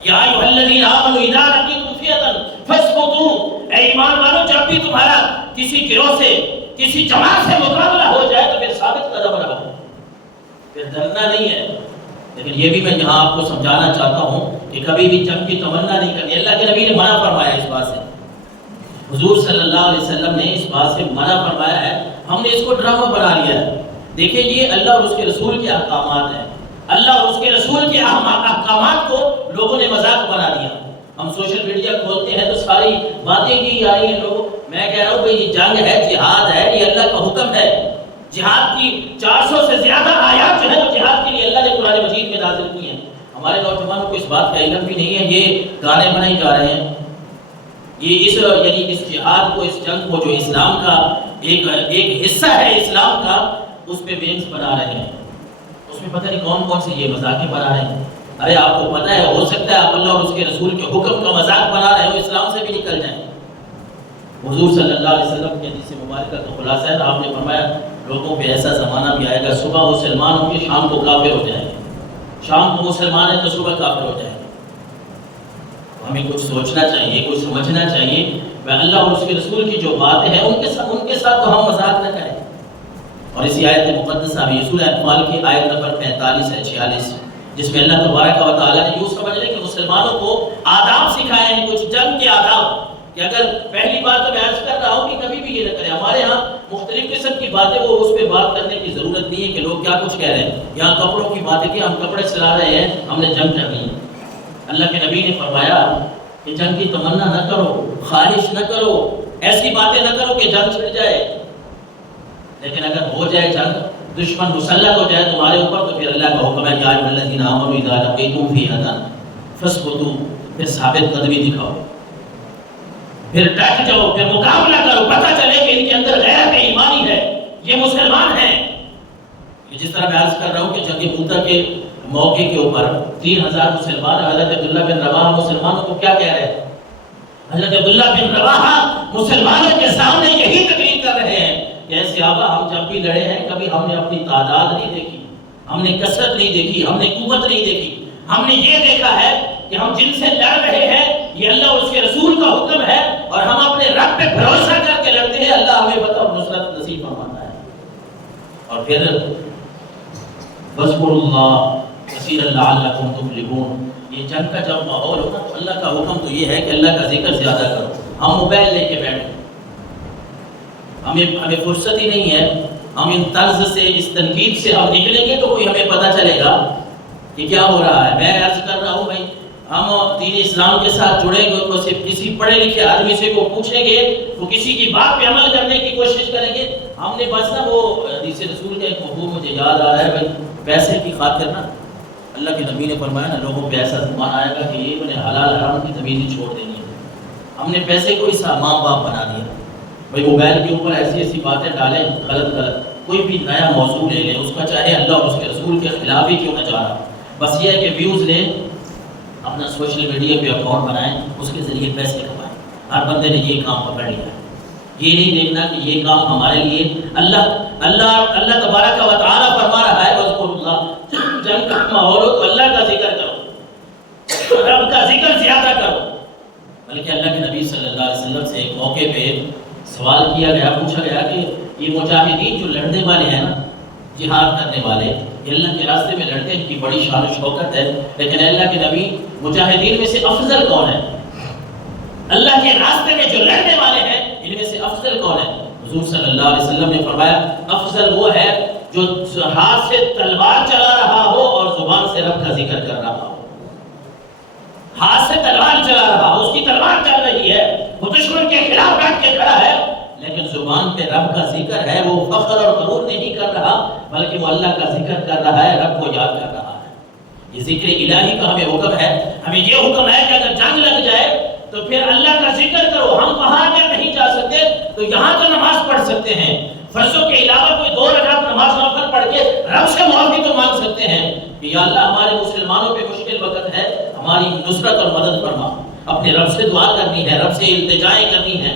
یا ایھا الذین آمنوا اذا لقیتم فئۃ فاثبتوا، اے ایمان والو جب بھی تمہارا کسی گروہ سے کسی جماعت سے مقابلہ ہو جائے تو پھر ثابت قدم رہو، پھر ڈرنا نہیں ہے۔ لیکن یہ بھی میں یہاں آپ کو سمجھانا چاہتا ہوں کہ کبھی بھی جنگ کی تمنا نہیں کرنی۔ اللہ کے نبی نے منع فرمایا اس بات سے، حضور صلی اللہ علیہ وسلم نے اس بات سے منع فرمایا ہے، ہم نے اس کو ڈرامہ بنا لیا ہے۔ دیکھیں یہ اللہ اور اس کے رسول کے احکامات ہیں، اللہ اور اس کے رسول کے احکامات کو لوگوں نے مذاق بنا دیا۔ ہم سوشل میڈیا کھولتے ہیں تو ساری باتیں کی جا رہی ہیں لوگوں، میں کہہ رہا ہوں کہ یہ جنگ ہے، جہاد ہے، یہ اللہ کا حکم ہے۔ جہاد کی 400 سے زیادہ آیات جو ہے وہ جہاد کے لیے اللہ نے قرآن مجید میں نازل کی ہیں۔ ہمارے نوجوانوں کو اس بات کا علم بھی نہیں ہے، یہ گانے بنائے جا رہے ہیں، یہ اس جہاد کو، اس جنگ کو جو اسلام کا ایک حصہ ہے اسلام کا، اس پہ میمز بنا رہے ہیں، اس میں پتہ نہیں کون کون سے یہ مذاقیں بنا رہے ہیں۔ ارے آپ کو پتہ ہے، ہو سکتا ہے آپ اللہ اور اس کے رسول کے حکم کا مذاق بنا رہے ہو، اسلام سے بھی نکل جائیں۔ حضور صلی اللہ علیہ وسلم کی حدیث مبارکہ کا خلاصہ ہے، آپ نے فرمایا لوگوں پہ ایسا زمانہ بھی آئے گا، صبح مسلمان ہوں گے شام کو کافر ہو جائیں گے، شام کو مسلمان ہیں تو صبح کافر ہو جائیں گے۔ ہمیں کچھ سوچنا چاہیے، کچھ سمجھنا چاہیے، اللہ اور اس کے رسول کی جو باتیں ہیں ان کے ساتھ تو ہم مذاق نہ کریں۔ اور اسی آیت مقدسہ میں سورہ انفال کی آیت نمبر 45 ہے 46، جس میں اللہ تبارک و تعالیٰ نے یوں سمجھ لیں کہ مسلمانوں کو آداب سکھائے ہیں، کچھ جنگ کے آداب، کہ اگر پہلی بات تو میں عرض کر رہا ہوں کہ کبھی بھی یہ نہ کریں۔ ہمارے ہاں مختلف قسم کی باتیں، وہ اس پہ بات کرنے کی ضرورت نہیں ہے کہ لوگ کیا کچھ کہہ رہے ہیں۔ یہاں کپڑوں کی باتیں کہ ہم کپڑے سلا رہے ہیں، ہم نے جنگ کرنی ہے۔ اللہ کے نبی نے فرمایا کہ جنگ کی تمنا نہ کرو، خواہش نہ کرو، ایسی باتیں نہ کرو کہ جنگ چھڑ جائے۔ لیکن اگر ہو جائے جنگ، دشمن مسلط ہو جائے تمہارے اوپر، تو پھر اللہ کا حکم ہے یا ایھا الذین آمنوا اذا لقیتم فئۃ فاثبتوا، پھر ثابت قدمی دکھاؤ، پھر ڈٹ جاؤ، پھر مقابلہ کرو، پتہ چلے کہ ان کے اندر غیرت ایمانی ہے، یہ مسلمان ہیں۔ جس طرح میں عرض کر رہا ہوں کہ جنگ موتہ کے موقع کے اوپر 3000 مسلمان، حضرت عبداللہ بن رواحہ مسلمانوں کو کیا کہہ رہے ہیں؟ حضرت عبداللہ بن رواحہ مسلمانوں کے سامنے یہی تقریر کر رہے ہیں کہ اے صحابہ، ہم جب بھی لڑے ہیں کبھی ہم نے اپنی تعداد نہیں دیکھی، ہم نے کثرت نہیں دیکھی، ہم نے قوت نہیں دیکھی، ہم نے یہ دیکھا ہے کہ ہم جن سے لڑ رہے ہیں یہ اللہ اور اس کے رسول کا حکم ہے، اور ہم اپنے رب پہ بھروسہ کر کے لڑتے ہیں، اللہ ہمیں فتح اور نصرت نصیب فرماتا ہے۔ اور پھر وَاذْكُرُوا اللَّهَ كَثِيرًا لَعَلَّكُمْ تُفْلِحُونَ، یہ جنگ کا جب ماحول ہو نا تو اللہ کا حکم تو یہ ہے کہ اللہ کا ذکر زیادہ کرو۔ ہم موبائل لے کے بیٹھے، ہمیں فرصت ہی نہیں ہے، ہم ان طرز سے، اس تنقید سے ہم نکلیں گے تو کوئی ہمیں پتہ چلے گا کہ کیا ہو رہا ہے۔ میں عرض کر رہا ہوں بھائی، ہم دین اسلام کے ساتھ جڑیں گے تو صرف کسی پڑھے لکھے آدمی سے کو پوچھیں گے تو کسی کی بات پہ عمل کرنے کی کوشش کریں گے۔ ہم نے بس نا وہ حدیث رسول کا ایک مفہوم مجھے یاد آ رہا ہے، بھائی پیسے کی خاطر نا، اللہ کے نبی نے فرمایا نا لوگوں پہ ایسا زمان آئے گا کہ یہ انہیں حلال حرام کی تمیز ہی چھوڑ دینی ہے۔ ہم نے پیسے کو اس ماں باپ بنا دیا، بھائی موبائل کے اوپر ایسی ایسی باتیں ڈالیں غلط، کوئی بھی نیا موضوع لے لیں، اس کا چاہے اللہ اور اس کے رسول کے خلاف ہی کیوں نہ جا رہا، بس یہ ہے کہ ویوز لیں، اپنا سوشل میڈیا پہ اکاؤنٹ بنائیں، اس کے ذریعے پیسے کمائیں۔ ہر بندے نے یہ کام پکڑ لیا ہے، یہ نہیں دیکھنا کہ یہ کام ہمارے لیے اللہ تبارک و تعالیٰ فرما رہا ہے وَاذْكُرُوا اللَّهَ، جنگ کا ماحول ہو تو اللہ کا ذکر کرو، رب کا ذکر زیادہ کرو۔ بلکہ اللہ کے نبی صلی اللہ علیہ وسلم سے ایک موقع پہ سوال کیا گیا، پوچھا گیا کہ یہ مجاہدین جو لڑنے والے ہیں نا، جہاد کرنے والے، یہ اللہ کے راستے میں لڑتے ہیں، ان کی بڑی شان و شوکت ہے، لیکن اللہ کے نبی مجاہدین میں سے افضل کون ہے؟ اللہ کے راستے میں جو لڑنے والے ہیں ان میں سے افضل کون ہے؟ حضور صلی اللہ علیہ وسلم نے فرمایا افضل وہ ہے جو ہاتھ سے تلوار چلا رہا ہو اور زبان سے رب کا ذکر کر رہا ہو۔ ہاتھ سے تلوار چلا رہا ہو، اس کی تلوار چل رہی ہے، وہ دشمن کے خلاف بیٹھ کے کھڑا ہے، لیکن زبان پہ رب کا ذکر ہے، وہ فخر اور غرور نہیں کر رہا بلکہ وہ اللہ کا ذکر کر رہا ہے، رب کو یاد کر رہا ہے۔ یہ ذکر الہی کا ہمیں حکم ہے، ہمیں یہ حکم ہے کہ اگر جنگ لگ جائے تو پھر اللہ کا ذکر کرو۔ ہم وہاں اگر نہیں جا سکتے تو یہاں تو نماز پڑھ سکتے ہیں، فرضوں کے علاوہ کوئی 2 رکعت نماز نفل پڑھ کے رب سے معافی تو مانگ سکتے ہیں کہ یا اللہ ہمارے مسلمانوں پہ مشکل وقت ہے، ہماری نصرت اور مدد فرما۔ اپنے رب سے دعا کرنی ہے، رب سے التجائیں کرنی ہے۔